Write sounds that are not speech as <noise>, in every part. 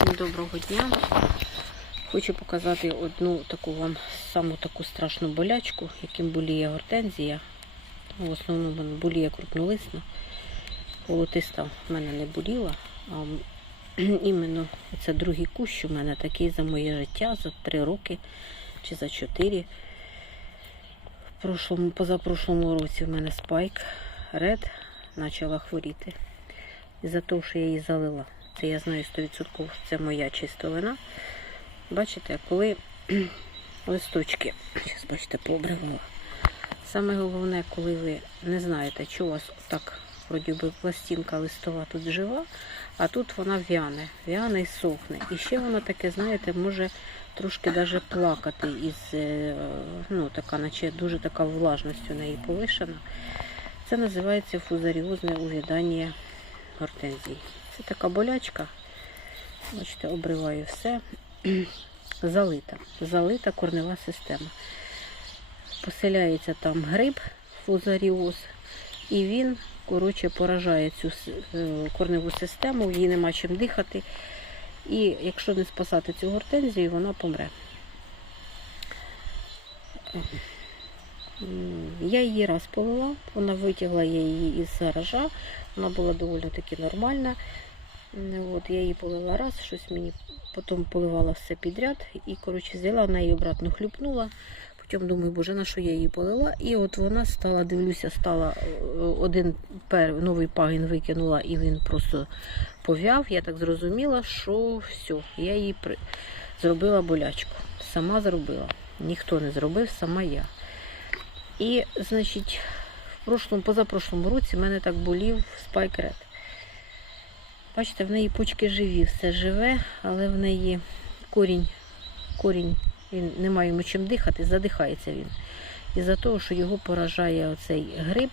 Всім доброго дня. Хочу показати одну таку вам саму таку страшну болячку, яким боліє гортензія. В основному боліє крупнолисна. Волотиста в мене не боліла, а <clears throat> іменно це другий кущ у мене такий за моє життя, за три роки чи за чотири. В прошлому, позапрошлому році в мене спайк ред почала хворіти. Із-за того, що я її залила. Це я знаю 100%, це моя чиста вина. Бачите, коли <clears throat> листочки, зараз бачите, пообривала. Саме головне, коли ви не знаєте, що у вас так, вроді би, пластинка листова тут жива, а тут вона в'яне, в'яне і сохне. І ще вона таке, знаєте, може трошки навіть плакати із, е, ну, така, наче дуже така влажність у неї повишена. Це називається фузаріозне увядання гортензії. Це така болячка. Бачите, обриваю все. <clears throat> Залита. Залита корнева система. Поселяється там гриб, фузаріоз, і він, коротше, поражає цю е, корневу систему, їй нема чим дихати. І якщо не спасати цю гортензію, вона помре. Я її раз полила, вона витягла я її із гаража, вона була доволі таки нормальна. Ну, От, я її полила раз, щось мені потім поливала все підряд. І, коротше, взяла на її обратно хлюпнула. Потім думаю, боже, на що я її полила? І от вона стала, дивлюся, стала е, один пер, новий пагін викинула, і він просто пов'яв. Я так зрозуміла, що все, я її при... зробила болячку. Сама зробила. Ніхто не зробив, сама я. І, значить, в прошлому, позапрошлому році в мене так болів спайк ред. Бачите, в неї почки живі, все живе, але в неї корінь, корінь, він не має йому чим дихати, задихається він. Із-за того, що його поражає оцей гриб,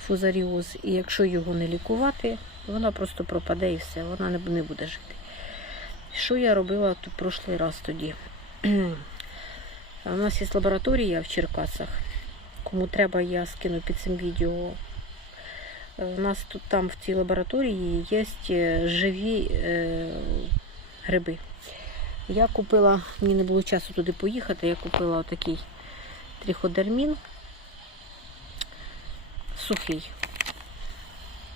фузаріоз, і якщо його не лікувати, вона просто пропаде і все, вона не, не буде жити. Що я робила тут прошлий раз тоді? <clears throat> У нас є лабораторія в Черкасах. Кому треба, я скину під цим відео у нас тут там в цій лабораторії є е, живі е, гриби. Я купила, мені не було часу туди поїхати, я купила отакий тріходермін сухий.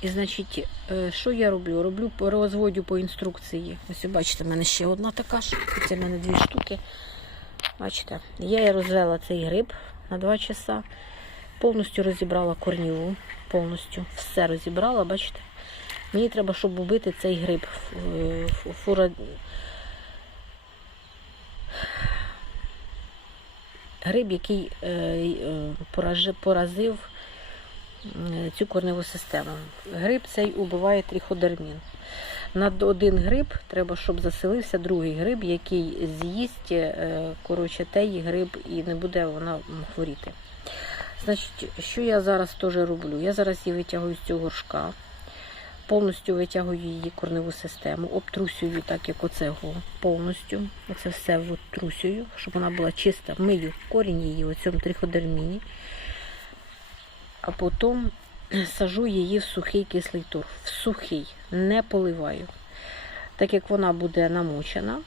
І, значить, е, що я роблю? Роблю розводю по інструкції. Ось бачите, в мене ще одна така ж. Це в мене дві штуки. Бачите, я розвела цей гриб на 2 часа. Повністю розібрала корніву, повністю все розібрала, бачите? Мені треба, щоб убити цей гриб. Фура... Гриб, який е, е, поразив е, цю корневу систему. Гриб цей убиває тріходермін. На один гриб треба, щоб заселився другий гриб, який з'їсть коротше, той гриб і не буде вона хворіти. Значить, що я зараз теж роблю? Я зараз її витягую з цього горшка, повністю витягую її корневу систему, обтрусюю так, як оцего, повністю. Оце все обтрусюю, щоб вона була чиста. Мию корінь її у цьому триходерміні, а потім сажу її в сухий кислий торф. В сухий, не поливаю. Так як вона буде намочена,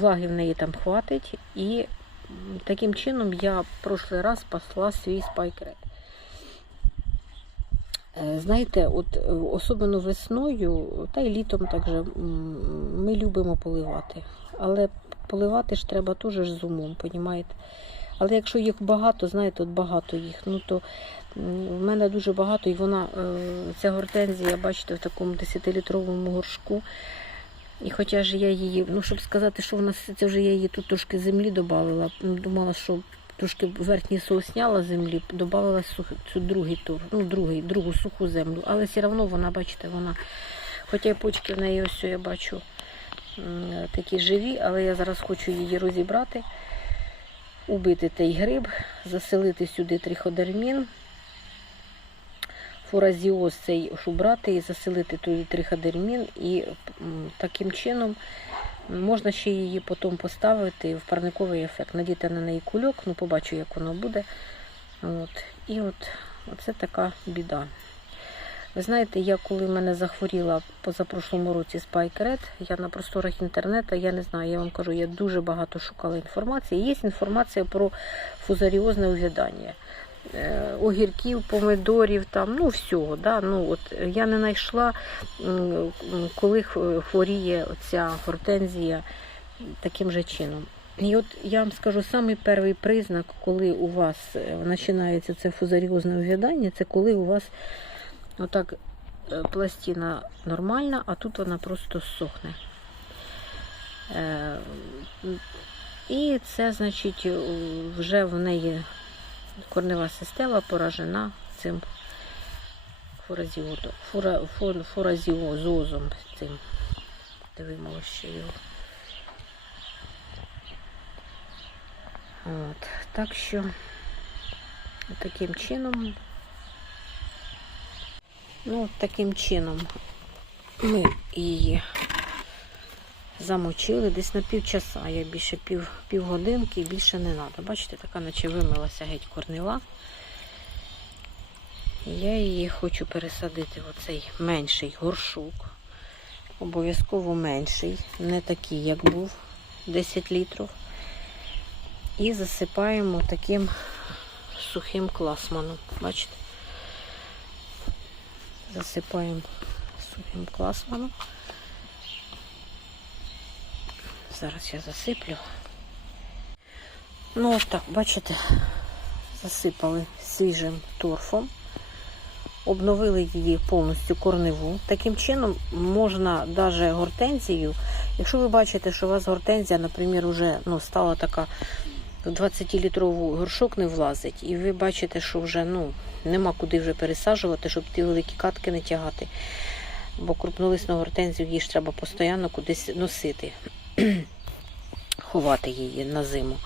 влаги в неї там хватить і Таким чином я в прошлий раз спасла свій спайкред. Е, Знаєте, от е, особливо весною, та й літом також ми любимо поливати. Але поливати ж треба теж з умом, понімаєте? Але якщо їх багато, знаєте, от багато їх, ну то в мене дуже багато, і вона, е, ця гортензія, бачите, в такому 10-літровому горшку. І хоча ж я її, ну щоб сказати, що вона це вже я її тут трошки землі додавала. Думала, що трошки верхній соус зняла землі, додавала цю другий тур, ну другий, другу суху землю. Але все одно вона, бачите, вона, хоча й почки в неї ось я бачу такі живі, але я зараз хочу її розібрати, убити той гриб, заселити сюди триходермін фуразіоз цей шубрати і заселити туди триходермін, і таким чином можна ще її потім поставити в парниковий ефект. Надіти на неї кульок, ну побачу, як воно буде. От. І от оце така біда. Ви знаєте, я коли мене захворіла позапрошлому році спайкерет, я на просторах інтернету, я не знаю, я вам кажу, я дуже багато шукала інформації. Є інформація про фузаріозне увядання. Е, Огірків, помидорів, там, ну всього. Да? Ну, от, я не знайшла, коли хворіє ця гортензія таким же чином. І от я вам скажу, самий перший признак, коли у вас е, починається це фузаріозне увядання, це коли у вас отак е, пластина нормальна, а тут вона просто сохне. Е, І це, значить, е, вже в неї корнева система поражена цим фуразіозозом цим. Дивимо ще його. От. Так що таким чином, ну, таким чином ми її замочили десь на півчаса, я більше пів, півгодинки, більше не треба. Бачите, така наче вимилася геть корнила. Я її хочу пересадити в оцей менший горшок. Обов'язково менший, не такий, як був 10 літрів. І засипаємо таким сухим класманом. Бачите? Засипаємо сухим класманом. Зараз я засиплю. Ну, ось так, бачите, засипали свіжим торфом, обновили її повністю корневу. Таким чином можна навіть гортензію, якщо ви бачите, що у вас гортензія, наприклад, вже ну, стала така в 20-літрову горшок не влазить, і ви бачите, що вже ну, нема куди вже пересаджувати, щоб ті великі катки не тягати. Бо крупнолисну гортензію її ж треба постійно кудись носити, ховати її на зиму.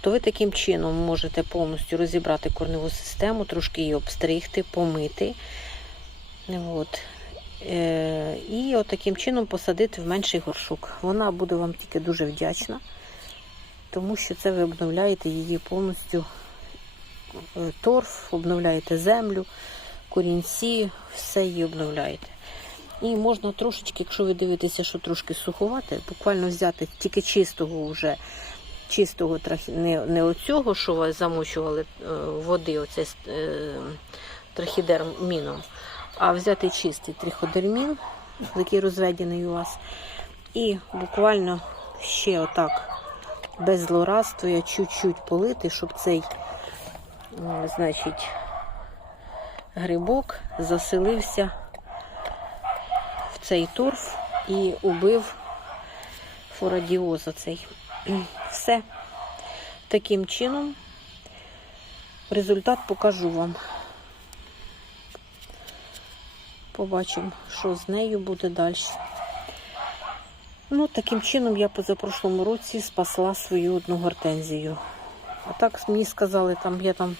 То ви таким чином можете повністю розібрати корневу систему, трошки її обстригти, помити. От. Е, І от таким чином посадити в менший горшок. Вона буде вам тільки дуже вдячна тому що це ви обновляєте її повністю е, торф, обновляєте землю, корінці, все її обновляєте. І можна трошечки, якщо ви дивитеся, що трошки сухувати, буквально взяти тільки чистого вже, чистого не, не оцього, що ви замочували е, води, оце е, трахідерміном, а взяти чистий триходермін, який розведений у вас. І буквально ще отак без злорадства чуть-чуть полити, щоб цей, значить, грибок заселився цей торф і убив фурадіоз оцей. <clears throat> Все. Таким чином результат покажу вам. Побачимо, що з нею буде далі. Ну, таким чином я позапрошлому році спасла свою одну гортензію. А так мені сказали, там я там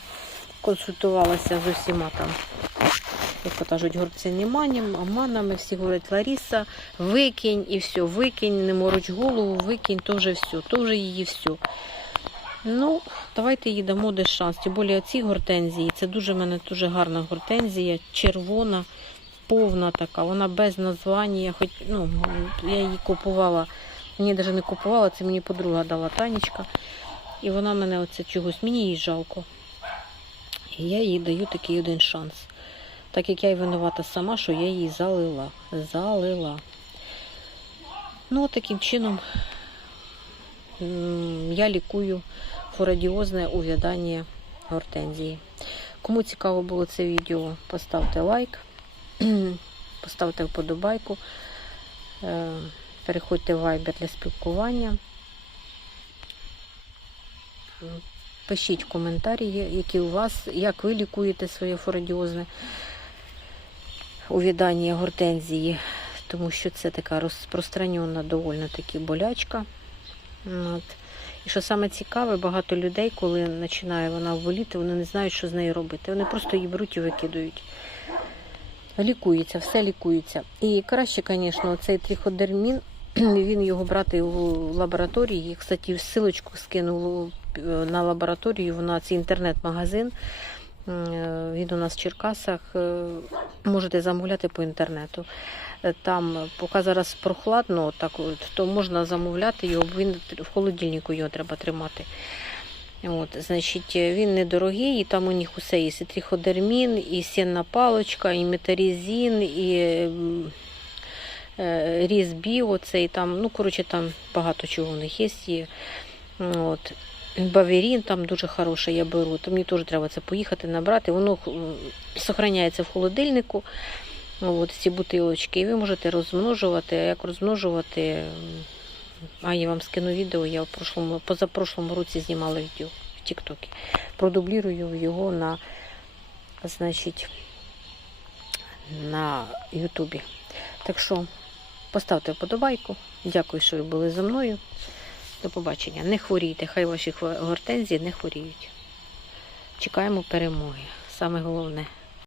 консультувалася з усіма там, як кажуть, горцяніманням, аманами, всі говорять, Ларіса, викинь і все, викинь, не мороч голову, викинь, вже все, вже її все. Ну, давайте їй дамо десь шанс. Тим більше ці гортензії, це дуже в мене дуже гарна гортензія, червона повна така, вона без названня. Хоч ну, я її купувала, мені навіть не купувала, це мені подруга дала Танечка. І вона мене оце чогось, мені її жалко. І я їй даю такий один шанс. Так як я й винувата сама, що я її залила. Залила. Ну, таким чином я лікую фурадіозне увядання гортензії. Кому цікаво було це відео, поставте лайк. <clears throat> Поставте вподобайку, е, переходьте в Viber для спілкування. Пишіть коментарі, які у вас, як ви лікуєте своє форадіозне увядання гортензії, тому що це така розпространена доволі таки болячка. От. І що саме цікаве, багато людей, коли починає вона боліти, вони не знають, що з нею робити. Вони просто її беруть і викидують. Лікується, все лікується. І краще, звісно, цей триходермін, <clears throat> він його брати у лабораторії. Кстати, ссылочку скинув на лабораторію, на цей інтернет-магазин. Він у нас в Черкасах. Можете замовляти по інтернету. Е, Там, поки зараз прохладно, так то можна замовляти його, він в холодильнику його треба тримати. От, значить, е, він недорогий, і там у них усе є. І триходермін, і сінна палочка, і метарізін, і е, різбі, оцей там, ну, коротше, там багато чого у них є. От. Баверін там дуже хороший, я беру. То мені теж треба це поїхати набрати. Воно зберігається в холодильнику. От ці бутилочки. І ви можете розмножувати. А як розмножувати? А я вам скину відео. Я в прошлому, позапрошлому році знімала відео в Тіктокі. Продублірую його на, значить, на Ютубі. Так що поставте вподобайку. Дякую, що ви були зі мною. До побачення. Не хворійте, хай ваші гортензії не хворіють. Чекаємо перемоги. Саме головне.